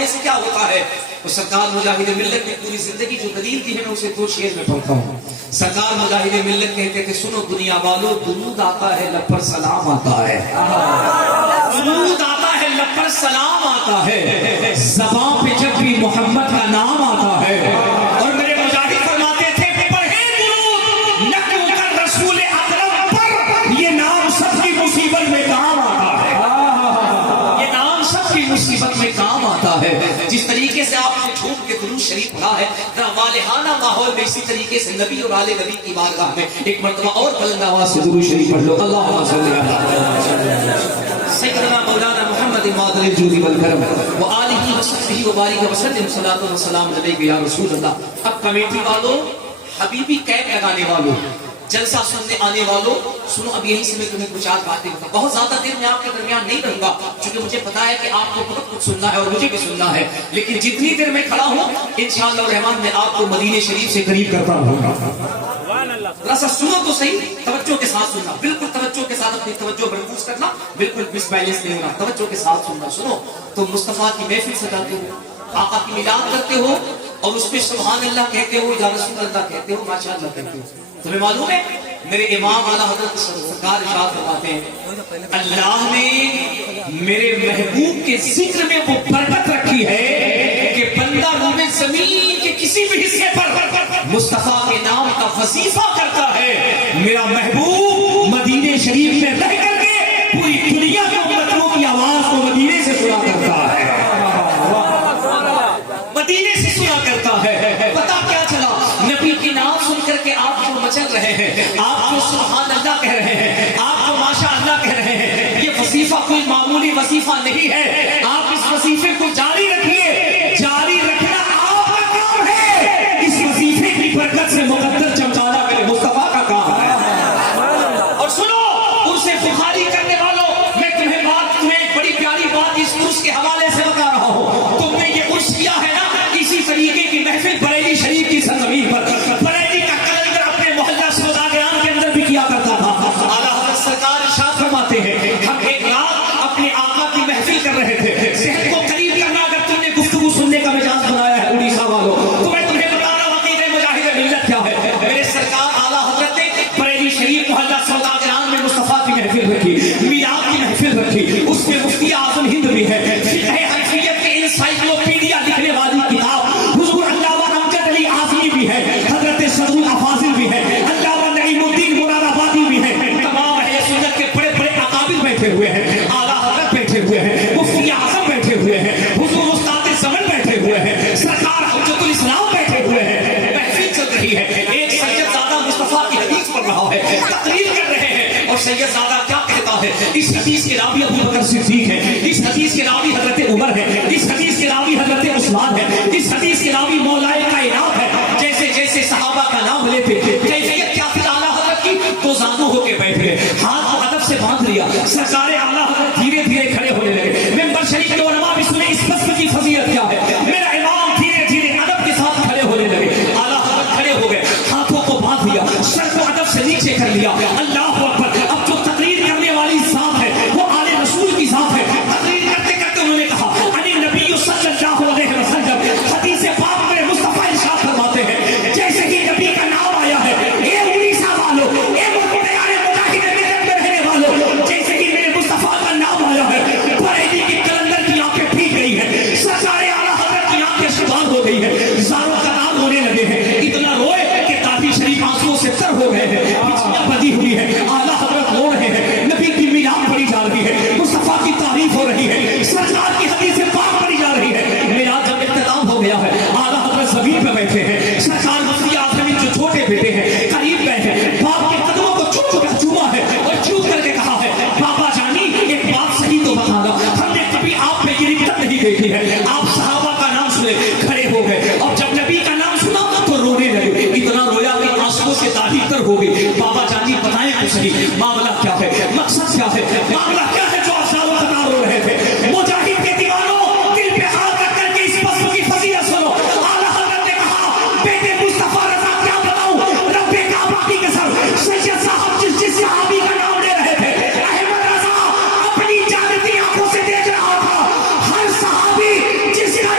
कहने से क्या होता है? तो सरकार मुजाहिद मिल्लत ने पूरी जिंदगी जो दलील दी है मैं उसे 2 शेर में पढ़ता हूँ। सरकार मुजाहिद मिल्लत कहते थे, सुनो दुनिया वालों, दुरूद आता है लब पर सलाम आता है, दुरूद आता है लब पर सलाम आता है, ज़बान पे जब भी मोहम्मद का नाम आता है। और मेरे मुजाहिद फरमाते थे, पढ़े दुरूद न क्यों कर रसूल अकरम पर, ये नाम सबकी मुसीबत में काम आता है, ये नाम सबकी मुसीबत में काम आता है। जिस तरीके से आपने झूम के दुरूद शरीफ पढ़ा है, वालिहाना माहौल में इसी तरीके से नबी और आले नबी की बारगाह में एक मर्तबा और बुलंद आवाज से दुरूद शरीफ पढ़ लो। अल्लाहुम्मा सल्ली अला सय्यदना मौलाना मुहम्मद मादल जूदी वल करम व आलिहि व सहबिहि व बारिक व सल्लम सलातो व सलाम अलैका या रसूल अल्लाह। अब कमेटी वालों, हबीबी कैब लगाने वालों, जलसा सुनने आने वालों, सुनो अब यही से मैं तुम्हें कुछ आज बातें बताऊं। बहुत ज्यादा देर मैं आपके दरमियान नहीं रहूंगा क्योंकि मुझे पता है कि आपको बहुत कुछ सुनना है और मुझे भी सुनना है, लेकिन जितनी देर मैं खड़ा हूं इंशाअल्लाह रहमान मैं आपको मदीने शरीफ से करीब करता रहूंगा। थोड़ा सा सुनो तो सही, तवज्जो के साथ सुनना, बिल्कुल तवज्जो के साथ अपनी तवज्जो महफूज करना, बिल्कुल मिसबैलेंस नहीं होना, तवज्जो के साथ सुनना। सुनो, तो मुस्तफा की महफिल सजाते हो, आका की मिलाद करते हो और उसमें सुभान अल्लाह कहते हो या रसूल अल्लाह कहते हो, माशाअल्लाह कहते हो। तुम्हें मालूम है मेरे इमाम आला हज़रत सरकार इरशाद फरमाते हैं, अल्लाह ने मेरे महबूब के जिक्र में वो बरकत रखी है कि बंदा मोमिन जमीन के किसी भी हिस्से पर मुस्तफा के नाम का वजीफा करता है, मेरा महबूब मदीने शरीफ में रह करके पूरी दुनिया के उम्मतों की आवाज को मदीने से सुना करता है, मदीने से सुना करता है। पता क्या चला, नबी के नाम सुन करके आप जो मचल रहे हैं, आप जो सुभान अल्लाह कह रहे हैं, आप जो माशा अल्लाह कह रहे हैं, ये वजीफा कोई मामूली वजीफा नहीं है। आप इस वजीफे को जारी रखिए, जारी रखना आपका काम है, इस वजीफे की बरकत से मुकद्दर चमकाना मेरे मुस्तफा का काम है। और सुनो, उर्से बुखारी करने वालों, मैं तुम्हें बड़ी प्यारी बात इस उर्स के हवाले से बता रहा हूँ। तुमने ये उर्स किया है ना, इसी तरीके की महफिल बरेली शरीफ की सरजमीन पर, बरेली का कलंदर अपने मोहल्ला सौदागरान के अंदर भी किया करता था। आला हज़रत सरकार इरशाद फरमाते हैं, हम एक रात अपने आका की महफिल कर रहे थे। सेहत को करीब करना, अगर तुमने गुफ्तगू सुनने का मिजाज बनाया है उड़ीसा वालों, तो मैं तुम्हें बता रहा हूँ अकीदे मुजाहिद मिल्लत क्या है। मेरे सरकार आला हज़रत ने बरेली शरीफ मोहल्ला सौदागरान में मुस्तफा की महफिल रखी, मिलाद की महफिल रखी, उसमें मुफ्ती आज़म हिंद भी है, फिक़्ह हनफियत के एनसाइक्लोपीडिया लिखने वाली किताब हुज़ूर अल्लामा अमजद अली आज़मी भी है, हज़रत सदरुल अफाज़िल भी है, अल्लामा नईमुद्दीन मुरादाबादी भी है, तमाम अहले सुन्नत के बड़े बड़े अकाबिर बैठे हुए हैं, आला हज़रत बैठे हुए हैं, मुफ्ती आज़म बैठे हुए हैं, हुज़ूर उस्ताद ज़मन बैठे हुए हैं, सरकार हुज्जतुल इस्लाम बैठे हुए हैं। महफिल चल रही है, एक सैयदज़ादा मुस्तफा की हदीस पढ़ रहा है, तकरीर कर रहे हैं, और सैयदज़ादा क्या कहता है, इस हदीस के रावी अबू बकर सिद्दीक है, इस हदीस के रावी हज़रत उमर है, इस हदीस के रावी हज़रत उस्मान है, इस हदीस के रावी मौलाए कायनात है। जैसे जैसे सहाबा का नाम लेते, कैफियत क्या थी आला हज़रत की, तो जादू होके बैठ गए, हाथ को अदब से बांध लिया, सरकारे आला हज़रत धीरे धीरे खड़े होने लगे। मिंबर शरीफ के उलमा भी सुने इस वक्त की फजीलत क्या है। मेरा इमाम धीरे धीरे अदब के साथ खड़े होने लगे, आला हज़रत खड़े हो गए, हाथों को बांध लिया, सर को अदब से नीचे कर लिया। अल्लाह अकबर। अब जो तकरीर करने वाली जात है वो आले रसूल की जात है। तकरीर करते करते उन्होंने कहा, अली नबी सल्लल्लाहु अलैहि वसल्लम, हदीस पाक में मुस्तफा इरशाद फरमाते हैं, जैसे ही नबी का नाम आया है, ए उड़ीसा वालों, ए मुजाहिद मिल्लत में रहने वालों, जैसे ही मेरे मुस्तफा का नाम आया है, बरेली की कलंदर की आंखें भीग गई है, सरकारे आला हज़रत की आंखें शुबान हो गई है, ज़ारों का नाम होने लगे हैं, इतना रोए कि काफी शरीफ आंसुओं से तर हो गए हैं, बिजलियां बंधी हुई है, आला हज़रत रो रहे हैं, नबी की मिलाद पढ़ी जा रही है, मुस्तफा की तारीफ हो रही है, सरकार की हदीस पाक पढ़ी जा रही है। मिलाद जब इख्तिताम हो गया है, आला हज़रत ज़मीन पे बैठे हैं, सरकार मुफ्ती आज़म जो छोटे बेटे हैं करीब बैठे, बाप के कदमों को चूमा है और चूम करके कहा है, बाबा जानी एक बात सही तो बताना, हमने कभी आप में गिरफ्त नहीं देखी है। आप सहाबा का नाम सुने, खड़े हो गए, और जब नबी का नाम सुना तो रोने लगे, इतना रोया कि आंसुओं से दाढ़ी तर हो गई। बाबा जानी बताएं तो सही, मामला क्या है, मकसद क्या है, मामला क्या है जो आप सालों तक रो रहे थे। मुजाहिद के दीवानों, दिल पे हाथ रख करके इस वक्त की फजीलत सुनो। आला हज़रत ने कहा, बेटे मुस्तफा रज़ा क्या बताऊं, रब्बे काबा की कसम, सैयद साहब जिस सहाबी का नाम ले रहे थे, अहमद रज़ा अपनी जानती आंखों से देख रहा था, हर सहाबी जिसका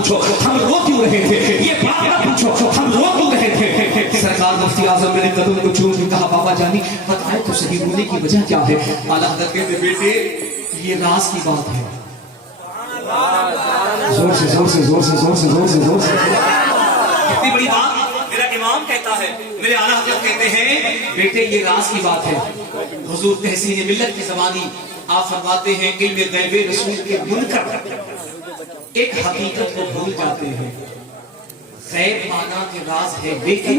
पूछो हम रो क्यों रहे थे, ये बात मत पूछो हम रो क्यों रहे थे। सरकार मुफ्ती आजम मेरे कदम को छू के कहा बाबा जानी बताए तो सही रोने की वजह क्या है। आला हज़रत कहते बेटे ये राज की बात है। जोर से जोर से जोर से जोर से जोर से जोर से कितनी बड़ी बात मेरा इमाम कहता है, मेरे आला हज़रत कहते हैं बेटे ये राज की बात है। हुजूर तहसीन मिल्लत की ज़बानी आप फरमाते हैं कि इल्म गैब रसूल के मुनकर एक हकीकत को भूल जाते हैं। गैब माना के राज है लेकिन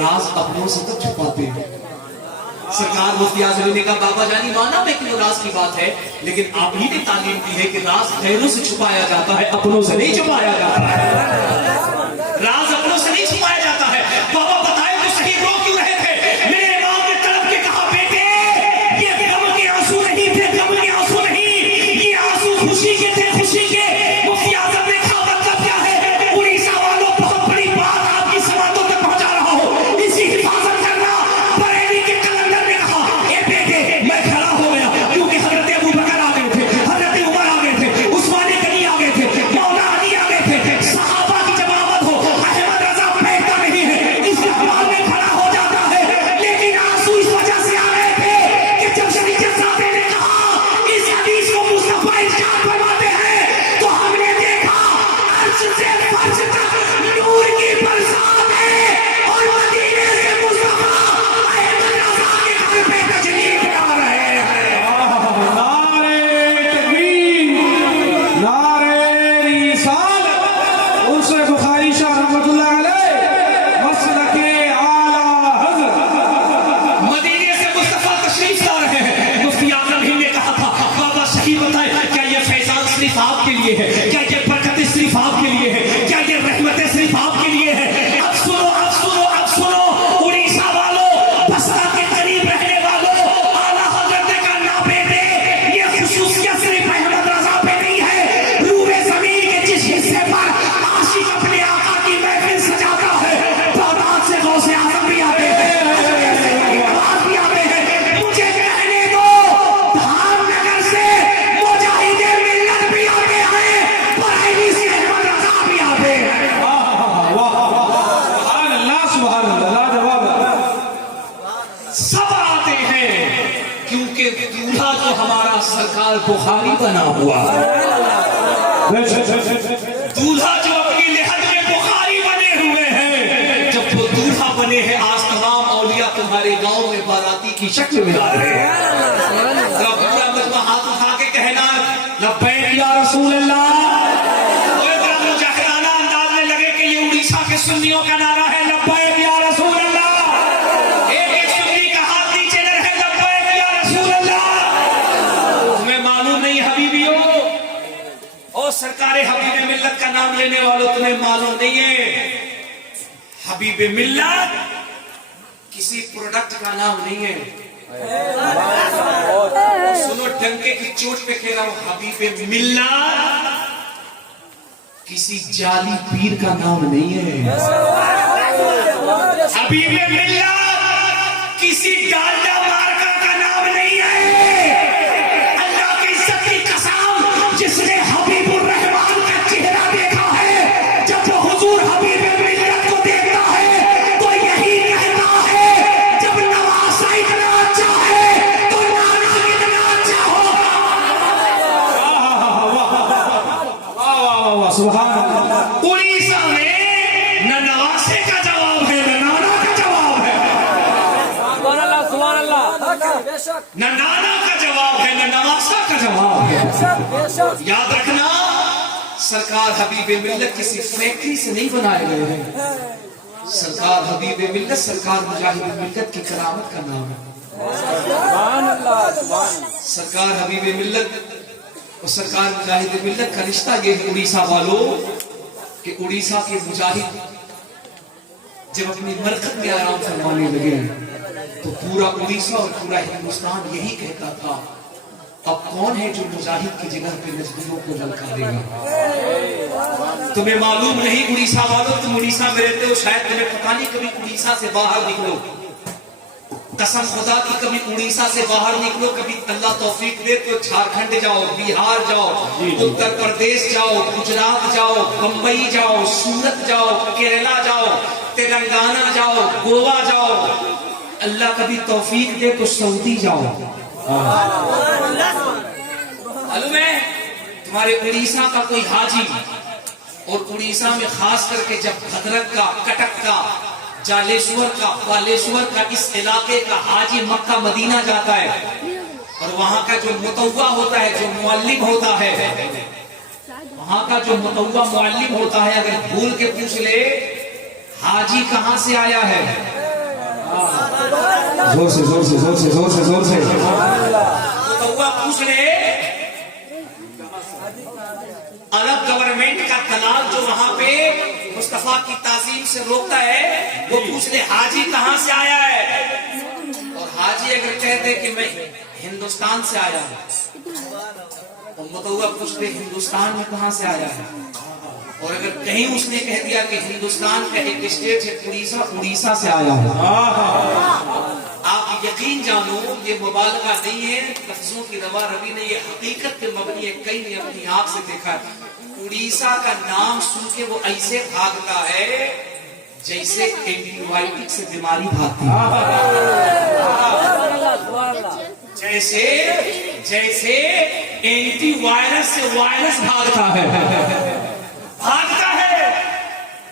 राज अपनों से तो छुपाते हैं। सरकार मुफ्ती आज़म ने कहा बाबा जानी माना मैं कि वो राज की बात है, लेकिन आप ही ने तालीम दी है कि राज गैरों से छुपाया जाता है, अपनों से नहीं छुपाया जाता है। राज अपनों से नहीं छुपाया जाता है। बाबा बताए तो सही रो क्यों रहे थे। मेरे इमाम ने तड़प के कहा बेटे ये गम के आंसू नहीं थे, गम के आंसू नहीं, ये आंसू खुशी के थे, खुशी के। मुफ्ती आज़म ने कहा मतलब क्या है। उड़ीसा वालों बहुत बड़ी बात आपकी समातों तक पहुंचा रहा हूं, इसकी हिफाजत करना। बरेली के कलंदर ने कहा ए बेटे मैं खड़ा हो गया क्योंकि हजरत अबू बकर आ गए थे, हजरत उमर आ गए थे, उस्मान गनी आ गए थे, मौला अली आ गए थे। सहाबा की जब आमद हो अहमद रजा बैठता नहीं है, इसके हवाल में खड़ा हो जाता है। लेकिन आंसू इस वजह से आ रहे थे कि जब शरीयत साहब ने कहा इस हदीस को मुस्तफा इरशाद फरमाते हैं तो हमने देखा अर्श से फर्श तक नूर की बरसात है और मदीने से मुस्तफा अहमद रजा के घर पे तशरीफ ला रहे हैं। नारे तकबीर, नारे रिसालत। उनसे बुखारी शाह रहमतुल्लाह अलैह मसलके आला हज़रत। मदीने से मुस्तफा तशरीफ ला रहे हैं। मुफ्ती आज़म ही ने कहा था बाबा सही बताए क्या ये फैजान सिर्फ आपके लिए है, क्या ये बरकत सिर्फ आपके लिए है, क्या ये रहमत सिर्फ आपके लिए है। अब सुनो अब सुनो अब सुनो उड़ीसा वालों, बस्ता के करीब रहने वालों, आला हज़रत का ना बेटे ये खुसूसियत सिर्फ अहमद रजा पे नहीं है। रूए जमीन के जिस हिस्से पर आशिक अपने आका की महफिल सजाता है बागदाद से गौसे आज़म भी आते हैं, आवाज भी आते हैं। मुझे कहने दो धामनगर से मुजाहिदे मिल्लत भी आते हैं, बरेली से अहमद रजा भी आते हैं। सुभान अल्लाह, सुभान अल्लाह, लाजवाब। सब आते हैं क्योंकि दूल्हा जो हमारा सरकार बुखारी बना हुआ, दूल्हा जो अपनी लिहद में बुखारी बने हुए हैं। जब वो दूल्हा बने हैं आज तमाम औलिया तुम्हारे गांव में बाराती की शक्ल में आ रहे हैं। जरा पूरा मजमा हाथ उठा के कहना लब्बैक या रसूल अल्लाह। और जरा मुजाहिदाना अंदाज में लगे कि ये उड़ीसा के सुन्नियों का नारा है लब्बैक या रसूल अल्लाह। एक एक सुन्नी का हाथ नीचे न रहे, लब्बैक या रसूल अल्लाह। तुम्हें मालूम नहीं हबीबियों और सरकारे हबीब मिल्लत का नाम लेने वालों तुम्हें मालूम नहीं है हबीब मिल्लत किसी प्रोडक्ट का नाम नहीं है। सुनो डंके की चोट पे कह रहा हूं हबीब मिल्लत किसी जाली पीर का नाम नहीं है। हबीब मिल्लत किसी डालडा मार्का का नाम नहीं है। अल्लाह की इज्जत की कसम जिसने हबीबुर रहमान का चेहरा देखा है, जब वो हुजूर हबीब मिल्लत को देखता है तो यही कहता है जब नवासा इतना अच्छा है तो नाना कितना अच्छा होगा। वाह वाह वाह, सुभान अल्लाह। उड़ीसा में न नवासे का जवाब है न नाना का जवाब है, न नाना का जवाब है न नवासा का जवाब है। याद रखना सरकार हबीब मिल्लत किसी फैक्ट्री से नहीं बनाए गए हैं। सरकार हबीब मिल्लत सरकार मुजाहिद मिल्लत की करामत का नाम है। सरकार हबीब मिल्लत और सरकार मुजाहिद मिल्लत का रिश्ता ये है उड़ीसा वालों कि उड़ीसा के मुजाहिद जब अपनी मरकत में आराम फरमाने लगे तो पूरा उड़ीसा और पूरा हिंदुस्तान यही कहता था अब कौन है जो मुजाहिद की जगह पे मजदूरों को ललकारेगा। तुम्हें मालूम नहीं उड़ीसा वालों, तुम उड़ीसा में रहते हो शायद तुम्हें पता नहीं, कभी उड़ीसा से बाहर निकलो कसम खुदा की कभी उड़ीसा से बाहर निकलो, कभी अल्लाह तौफीक दे तो झारखंड जाओ, बिहार जाओ, उत्तर प्रदेश जाओ, गुजरात जाओ, बंबई जाओ, सूरत जाओ, केरला जाओ, तेलंगाना जाओ, गोवा जाओ, अल्लाह कभी तौफीक दे तो सऊदी जाओ। मालूम है तुम्हारे उड़ीसा का कोई हाजी, और उड़ीसा में खास करके जब भद्रक का, कटक का, जालेश्वर का, बालेश्वर का, इस इलाके का हाजी मक्का मदीना जाता है और वहां का जो मुतव्वा होता है, जो मुअल्लिम होता है, वहां का जो मुतव्वा मुअल्लिम होता है, अगर भूल के पूछ ले हाजी कहां से आया है, जोर से जोर से जोर से जोर से जोर से मुतव्वा पूछ ले, अरब गवर्नमेंट का दलाल जो वहां पे मुस्तफा की ताजीम से रोकता है, वो पूछ ले हाजी कहां से आया है, और हाजी अगर कहते कि मैं हिंदुस्तान से आया हूं, तो मुतव्वा पूछ ले हिंदुस्तान में कहां से आया है, और अगर कहीं उसने कह दिया कि हिंदुस्तान का एक स्टेट है उड़ीसा, उड़ीसा से आया है, आप यकीन जानो ये मुबालगा नहीं है, लफ्जों की रवा रवी नहीं, ये हकीकत पे मबनी है, कई ने अपनी आंख से देखा है। उड़ीसा का नाम सुन के वो ऐसे भागता है जैसे एंटीबायोटिक से बीमारी भागती है, जैसे जैसे एंटीवायरस से वायरस भागता है, भागता है।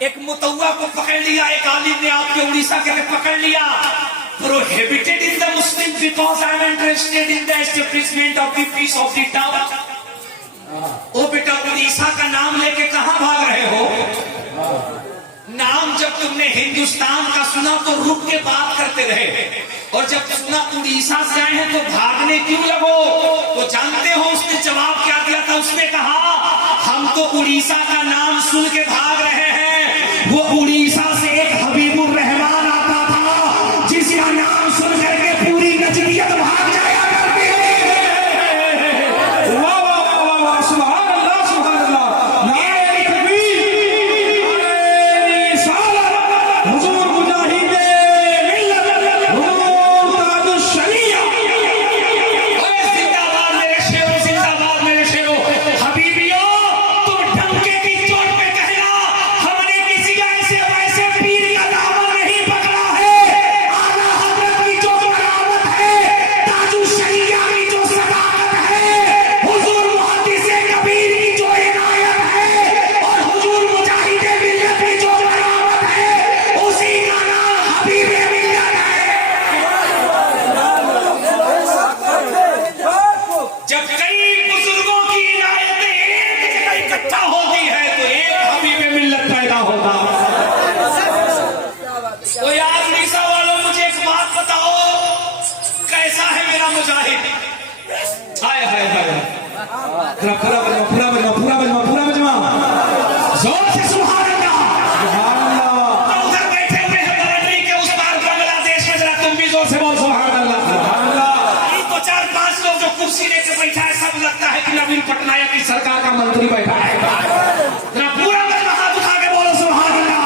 एक मुतव्वा को पकड़ लिया, एक आलिम ने आपके उड़ीसा के पकड़ लिया, prohibited in the Muslim because I am interested in the establishment of the peace of the town। ओ बेटा उड़ीसा का नाम लेके कहां भाग रहे हो, नाम जब तुमने हिंदुस्तान का सुना तो रुक के बात करते रहे, और जब सुना उड़ीसा से आए हैं तो भागने क्यों लगो, तो जानते हो उसने जवाब क्या दिया था, उसने कहा हम तो उड़ीसा का नाम सुन के भाग रहे हैं, वो उड़ीसा से एक हबीबुर रहमान आता था जिसका नाम सुन करके पूरी नजरियत भाग जाया करती है। वाह वाह वाह वाह वाह, सुभान अल्लाह सुभान अल्लाह, नारे तकबीर, नारे रिसालत, हुजूर मुजाहिद मिल्लत, हुजूर ताजुश शरिया। ओए जिंदाबाद मेरे शेरों, जिंदाबाद मेरे शेरों, हबीबियों तुम डंके की चोट पे कहना हमने किसी ऐसे वैसे पीर का दामन नहीं पकड़ा है, आला हजरत की जो करामत है, ताजुश शरिया की जो सदाकत है, हुजूर मुहद्दिसे कबीर की जो इनायत है, और हुजूर मुजाहिदे मिल्लत की जो करामत है, उसी का नाम हबीबे मिल्लत है। जब कई बुजुर्गों की इनायतें एक जगह इकट्ठा होती है तो एक हबीबे मिल्लत पैदा होगा। तो यार उड़ीसा वालों मुझे एक बात बताओ, कैसा है मेरा मुजाहिद? हाय हाय हाय, पूरा बजमा पूरा बजमा पूरा बजमा पूरा बजमा, जोर से सुभान अल्लाह। सुभान अल्लाह और उधर बैठे हुए हैं बाउंड्री के उस पार बांग्लादेश में, जरा तुम भी जोर से बोल सुभान अल्लाह। सुभान अल्लाह। ये तो 4-5 लोग जो कुर्सी लेके बैठा है, सब लगता है कि नवीन पटनायक की सरकार का मंत्री बैठा है। जरा पूरा बजमा हाथ उठा के बोलो सुभान अल्लाह।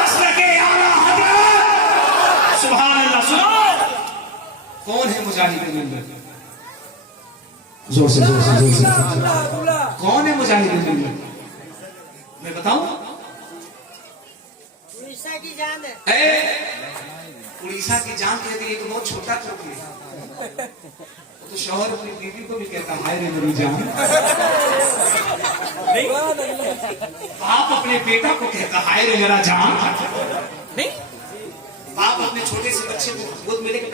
मसलके आला हजरत, सुभान अल्लाह। सुनो कौन है मुजाहिद मिल्लत? जोर से जोर से जोर से कौन है मुजाहिद मिल्लत? मैं बताऊं? उड़ीसा की जान है। उड़ीसा की जान कहती है तो बहुत छोटा छोटी है, तो शौहर अपनी बीवी को भी कहता हाय रे मेरी जान, बाप अपने बेटा को कहता हाय रे मेरा जान, नहीं बाप अपने छोटे से बच्चे को गोद में लेकर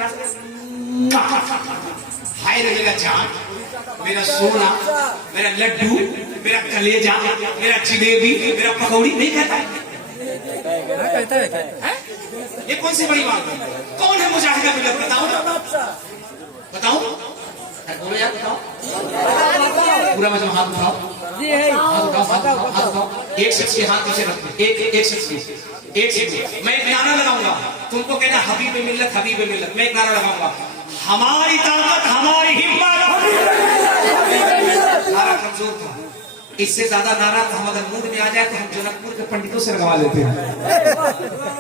हाय रे मेरा जान, मेरा सोना, मेरा लड्डू, मेरा कलेजा, मेरा जिलेबी, मेरा पकौड़ी नहीं कहता है? ये कौन सी बड़ी बात है? कौन है मुजाहिद मिल्लत? बताओ बताओ, बोलो यार बताओ। पूरा मजमा हाथ उठाओ, हाथ उठाओ, हाथ उठाओ, हाथ उठाओ। एक शख्स के हाथ पीछे रखते, एक शख्स के, एक शख्स। मैं एक नारा लगाऊंगा, तुमको कहना हबीब मिल्लत, हबीब मिल्लत। मैं एक नारा लगाऊंगा, हमारी ताकत, हमारी हिम्मत। नारा कमजोर था, इससे ज्यादा नाराज हम अगर मूड में आ जाए तो हम जनकपुर के पंडितों से लगवा लेते हैं।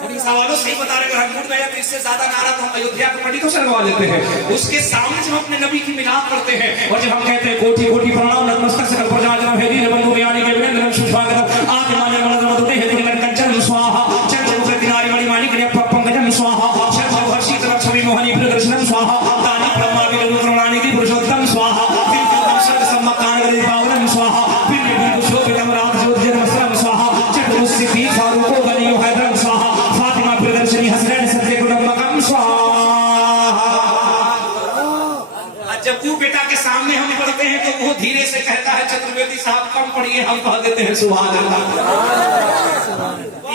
उड़ीसा वालों सही बता रहे, अगर मूड में आए तो इससे ज्यादा नाराज हम अयोध्या के पंडितों से लगवा लेते हैं। उसके सामने जब अपने नबी की मिलाद करते हैं और जब हम कहते हैं कोटि कोटि प्रणाम नतमस्तक सकल प्रजाजनम हे दीन बंधु ज्ञानी के वीरेंद्र सुस्वागतम आदि मान्य मनोरम दुते हे तुल्यं कंचन स्वाहा चंद्रमुख किनारी मणि माणिक ने पंकजम स्वाहा शर्म हर्षित लक्ष्मी मोहनी प्रदर्शनम स्वाहा तानि ब्रह्मा विष्णु प्रणानि की पुरुषोत्तम स्वाहा विष्णु सर्व सम्मकान गरे पावनम स्वाहा विष्णु शोभितम राम ज्योति जन्मस्त्रम स्वाहा चतुर्सिद्धि फारूको बनियो हैदरम स्वाहा फातिमा प्रदर्शनी हसनैन सत्य कुटुंबकम स्वाहा। जब वो बेटा के सामने हम पढ़ते हैं तो वो धीरे से कहता है चतुर्वेदी साहब कम पढ़िए, हम कह देते हैं सुभान अल्लाह।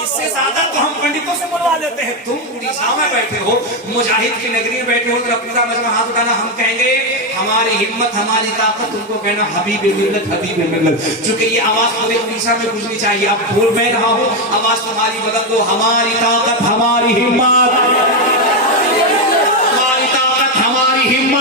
इससे ज्यादा तो हम पंडितों से बुलवा लेते हैं। तुम उड़ीसा में बैठे हो, मुजाहिद की नगरी में बैठे हो, तो पूरा मजमा हाथ उठाना, हम कहेंगे हमारी हिम्मत हमारी ताकत, तुमको कहना हबीब मिल्लत हबीब मिल्लत। चूंकि ये आवाज पूरे उड़ीसा में गूंजनी चाहिए। अब बोल मैं रहा हूँ, आवाज तुम्हारी बदल दो। हमारी ताकत हमारी हिम्मत, हमारी ताकत हमारी हिम्मत,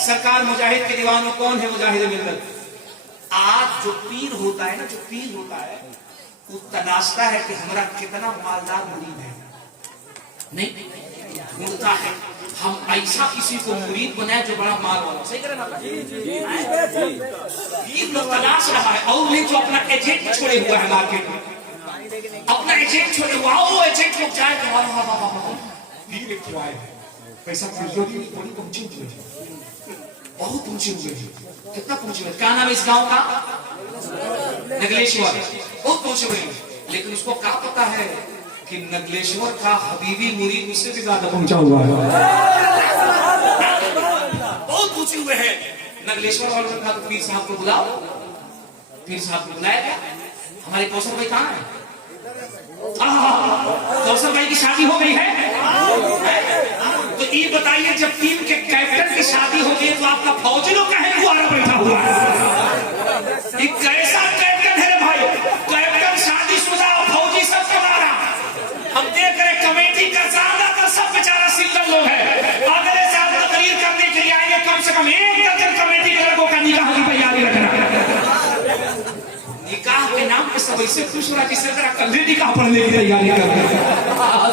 सरकार मुजाहिद के दीवानों कौन है मुजाहिद मिल्लत? आज जो पीर होता है ना, जो पीर होता है वो तलाशता है कि हमारा कितना मालदार मुरीद है, नहीं ढूंढता है हम ऐसा किसी को मुरीद बनाए जो बड़ा माल वाला। सही करें ना? पीर तो तलाश रहा है, और नहीं जो अपना एजेंट छोड़े हुआ है मार्केट में, अपना एजेंट छोड़े हुआ, वो एजेंट लोग जाए तो पीर एक आए पैसा बड़ी पहुंची हुई है, बहुत पहुंचे हुए हैं। कितना पहुंचे हुए? क्या नाम है इस गांव का? नगलेश्वर। बहुत पहुंचे हुए हैं, लेकिन उसको क्या पता है कि नगलेश्वर का हबीबी मुरीद उससे भी ज्यादा पहुंचा हुआ है। बहुत पहुंचे हुए हैं। नगलेश्वर वालों ने कहा तो पीर साहब को बुलाओ। पीर साहब को बुलाया गया। हमारे कौशल भाई कहाँ है? कौशल भाई की शादी हो गई है। तो ये बताइए, जब टीम के कैप्टन की शादी हो गई तो आपका फौजी लोग कहे गुआरा बैठा हुआ है? एक कैसा कैप्टन है भाई? कैप्टन शादीशुदा, फौजी सब कुआरा। हम देख रहे कमेटी का ज्यादातर सब बेचारा सिंगल लोग है। अगले साल तकरीर करने के लिए आएंगे, कम से कम 1 दर्जन कमेटी के लड़कों का निकाह की तैयारी रखना। निकाह के नाम पे सब ऐसे खुश हो रहा जिससे जरा कल निकाह पढ़ने की तैयारी कर रहे हैं।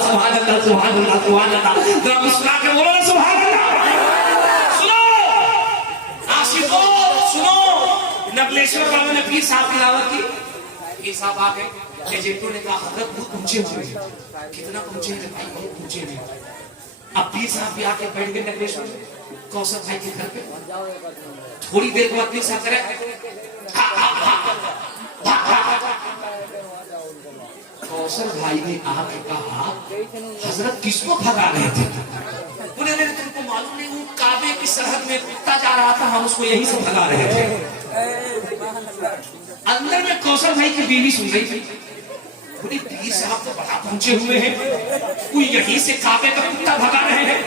सुभान अल्लाह सुभान अल्लाह सुभान अल्लाह। जरा मुस्कुरा के बोलो ना सुभान अल्लाह। सुनो आशिको, सुनो, नगलेश्वर वालों ने पीर साहब की दावत की। पीर साहब आ गए। एजेंटों ने कहा हजरत बहुत पहुंचे हुए हैं। कितना पहुंचे हैं भाई? बहुत पहुंचे हैं। अब पीर साहब भी आके बैठ गए नगलेश्वर में कौशल भाई के घर पे। थोड़ी देर बाद पीर साहब करे कौशल भाई ने आके कहा हजरत किसको भगा रहे थे? उन्होंने तुमको मालूम नहीं, वो काबे की सरहद में कुत्ता जा रहा था, हम उसको यहीं से भगा रहे थे। अंदर में कौशल भाई की बीवी सुन रही थी। बोली पीर साहब तो बड़ा पहुंचे हुए हैं, कोई यहीं से काबे का कुत्ता भगा रहे हैं।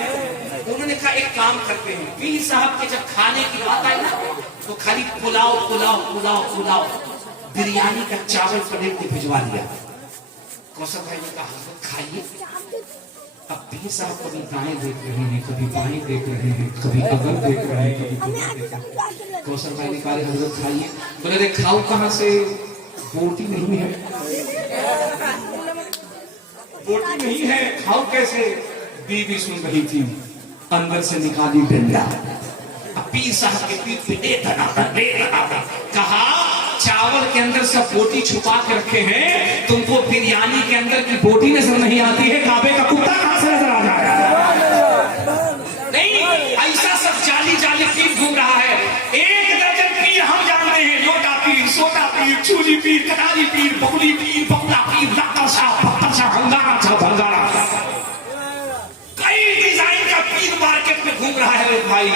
उन्होंने कहा एक काम करते हैं, पीर साहब के जब खाने की बात आई ना तो खाली पुलाव पुलाव पुलाव पुलाव बिरयानी का चावल प्लेट में भिजवा दिया। कौशल भाई ने कहा खाइए। अब पीर साहब कभी दाएं देख रहे हैं, कभी बाएं देख रहे हैं, कभी अगल देख रहे हैं, कभी बगल देख रहे हैं। कौशल भाई ने कहा हजरत खाइए। बोले रे खाओ कहाँ से? बोटी नहीं है। बोटी नहीं है, खाओ कैसे? बीवी सुन रही थी, अंदर से निकाली डंडा। पीर साहब के पीठ पे दे दे कहा चावल के अंदर सब बोटी छुपा के रखे हैं, तुमको बिरयानी के अंदर की बोटी नजर नहीं आती है, काबे का कुत्ता कहां से नजर आ जाएगा? नहीं, ऐसा सब जाली जाली पीर घूम रहा है। 1 दर्जन पीर हम जानते हैं, लोटा पीर, सोटा पीर, चूली पीर, कटारी पीर, बकुली पीर, बकुला पीर, लक्कर शाह, पत्थर शाह, हंगारा शाह, भंगारा। कई डिजाइन का पीर मार्केट में घूम रहा है भाई,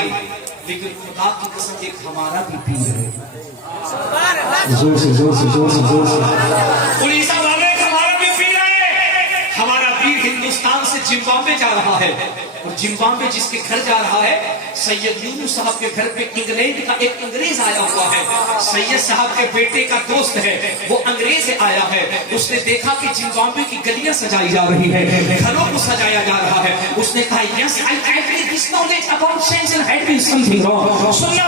लेकिन खुदा की कसम एक हमारा भी पीर है। जोर से जोर से। उड़ीसा वाले हमारा भी पीर है। हमारा पीर हिंदुस्तान हिंदुस्तान से जिम्बाब्वे जा रहा है, और जिम्बाब्वे जिसके घर जा रहा है, सैयद यूनुस साहब के घर पे इंग्लैंड का एक अंग्रेज आया हुआ है। सैयद साहब के बेटे का दोस्त है, वो अंग्रेज से आया है। उसने देखा कि जिम्बाब्वे की गलियां सजाई जा रही है, घरों को सजाया जा रहा है। उसने कहा, yes I agree, this knowledge about science and had been something wrong. सुनना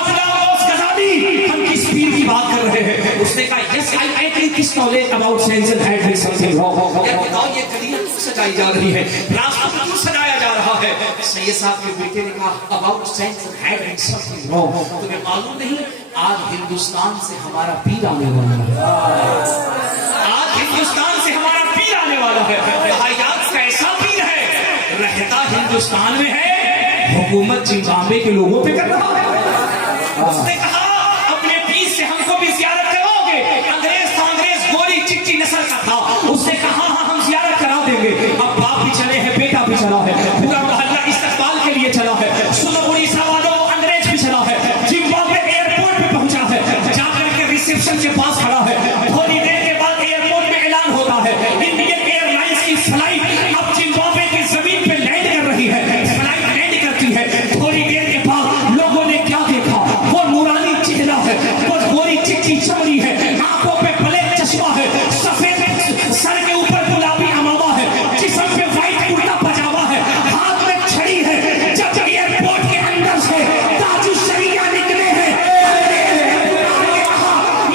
गजाली, हम किस पीर की बात कर रहे हैं? उसने कहा, yes I agree, this knowledge about science and had been something wrong. यार बताओ, ये गलियां क्यों सजाई जा रही है, रास्ता क्यों सजाया जा रहा है? सैयद साहब के बेटे ने कहा, about science and had been something wrong. तुम्हें मालूम नहीं, आज हिंदुस्तान से हमारा पीर आने वाला है। आज हिंदुस्तान से हमारा पीर आने वाला है। यार कैसा पीर है? रहता हिंदुस्तान में है, हुकूमत जिम्बाब्वे के लोगों पे कर रहा है। उसने कहा, अपने पीर से हमको भी ज़ियारत कराओगे? अंग्रेज था, अंग्रेज गोरी चिट्टी नस्ल का था। उसने कहा, हाँ हम ज़ियारत करा देंगे। अब बाप भी चले हैं, बेटा भी चला है, पूरा मोहल्ला इस्तकबाल के लिए चला है। सुनो उड़ीसा वालों, अंग्रेज भी चला है, जिम्बाब्वे एयरपोर्ट पे पहुंचा है, जाकर के रिसेप्शन के पास खड़ा है। थोड़ी देर के बाद एयरपोर्ट में ऐलान होता है, इंडियन एयरलाइंस की फ्लाइट अब जिम्बाब्वे की जमीन पे लैंड कर रही है। फ्लाइट लैंड करती है, थोड़ी देर के बाद लोगों ने क्या देखा? वो नूरानी चेहरा है, वो गोरी चिट्टी चमड़ी है, आंखों पे ब्लैक चश्मा है, सफेद सर के ऊपर गुलाबी अमामा है, जिस्म पे व्हाइट कुर्ता पजामा है, हाथ में छड़ी है। जब एयरपोर्ट के अंदर से ताजु शरिया निकले हैं,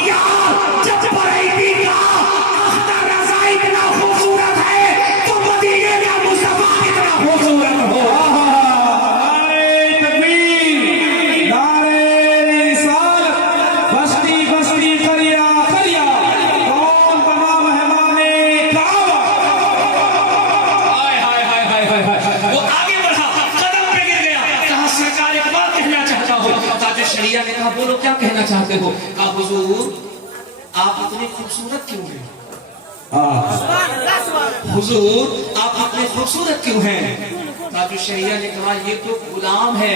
यार जब बरेली का अख्तर रजा इतना खूबसूरत है, तो मदीने का मुस्तफा कितना खूबसूरत हो। नारे तकबीर, नारे रिसालत, बस्ती बस्ती करिया करिया, कौन बना मेहमाने काबा। हाय हाय हाय हाय हाय हाय। वो आगे बढ़ा, कदम पे गिर गया, कहा, सरकार एक बात कहना चाहता हूँ। ताज शरिया ने कहा, बोलो क्या कहना चाहते हो? कहा, हुजूर आप इतने खूबसूरत क्यों हैं? हुजूर आप इतने खूबसूरत क्यों हैं? ताज शरिया ने कहा, ये तो गुलाम है,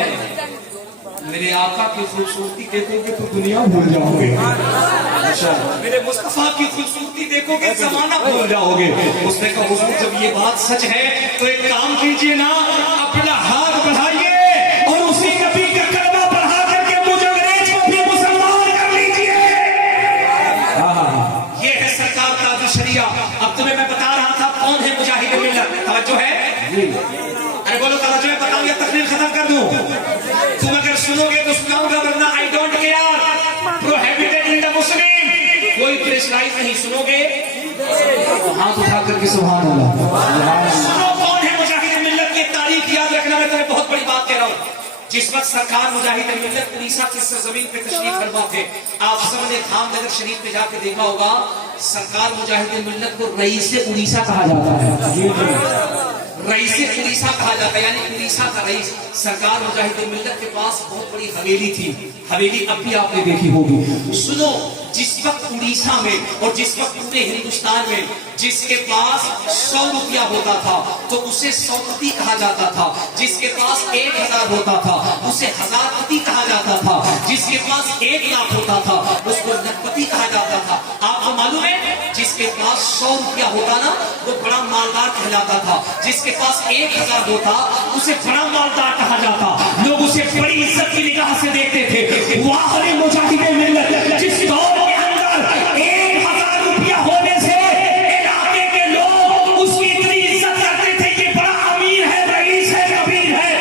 मेरे आका की खूबसूरती देखोगे तो दुनिया भूल जाओगे। अच्छा, मेरे मुस्तफा की खूबसूरती देखोगे जमाना भूल जाओगे। उसने कहा, हुजूर जब ये बात सच है तो एक काम कीजिए ना, अपना हाथ बढ़ाइए और उसी नबी का कलमा पढ़ा करके मुझे अंग्रेज को भी मुसलमान कर लीजिए। ये है सरकार ताज शरिया। अब तुम्हें मैं बता रहा था कौन है मुजाहिद मिल्लत। तवज्जो है? अरे बोलो तवज्जो है, बताओ या तकरीर खत्म कर दूं? तुम अगर सुनोगे तो सुनाऊंगा, वरना I don't care, prohibited in the Muslim. कोई प्रेशराइज नहीं, सुनोगे तो हाथ उठा करके सुभान अल्लाह। सुनो कौन है मुजाहिद मिल्लत की तारीफ याद रखना। मैं तुम्हें बहुत बड़ी बात कह रहा हूँ। जिस वक्त सरकार मुजाहिद मिल्लत उड़ीसा की सरजमीन पे तशरीफ फरमा थे, आप सबने धामनगर शरीफ में जाकर देखा होगा, सरकार मुजाहिद मिल्लत को रईस उड़ीसा कहा जाता है। रईस उड़ीसा कहा जाता है, यानी उड़ीसा का रईस। सरकार मुजाहिद मिल्लत के पास बहुत बड़ी हवेली थी, हवेली अब भी आपने देखी होगी। सुनो, जिस वक्त उड़ीसा में और जिस वक्त पूरे हिंदुस्तान में जिसके पास 100 रुपया होता था तो उसे 100पति कहा जाता था, जिसके पास 1000 होता था उसे 1000पति कहा जाता था, जिसके पास 1 लाख होता था उसको लखपति कहा जाता था। आपको मालूम है, जिसके पास 100 रुपया होता ना वो बड़ा मालदार कहलाता था, जिसके पास 1000 होता उसे बड़ा मालदार कहा जाता। लोग उसे बड़ी इज्जत की निगाह से देखते थे। वाह रे मुजाहिद मिल्लत, जिस दौर के अंदर 1000 रुपया होने से इलाके के लोग उसकी इतनी इज्जत करते थे कि बड़ा अमीर है, रईस है, कबीर है।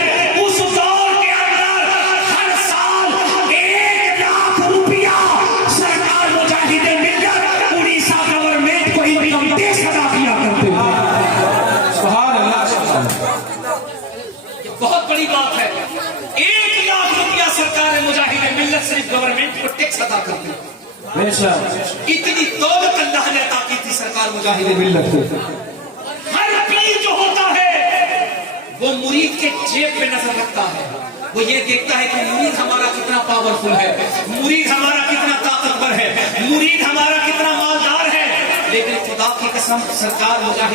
उस दौर के अंदर हर साल 1 लाख रुपया सरकार मुजाहिद मिल्लत उड़ीसा गवर्नमेंट को इनकम टैक्स अदा किया करते थे। सुभान अल्लाह। ये बहुत बड़ी बात है। 1 लाख रुपया सरकार मुजाहिद मिल्लत सिर्फ गवर्नमेंट को टैक्स अदा करती है। इतनी दौलत अल्लाह ने अता की थी सरकार मुजाहिद मिल्लत को। हर पीर जो होता है वो मुरीद के जेब पे नजर रखता है, वो ये देखता है कि मुरीद हमारा कितना पावरफुल है, मुरीद हमारा कितना ताकतवर है, मुरीद हमारा कितना मालदार है। लेकिन खुदा की कसम सरकार मुजाहिद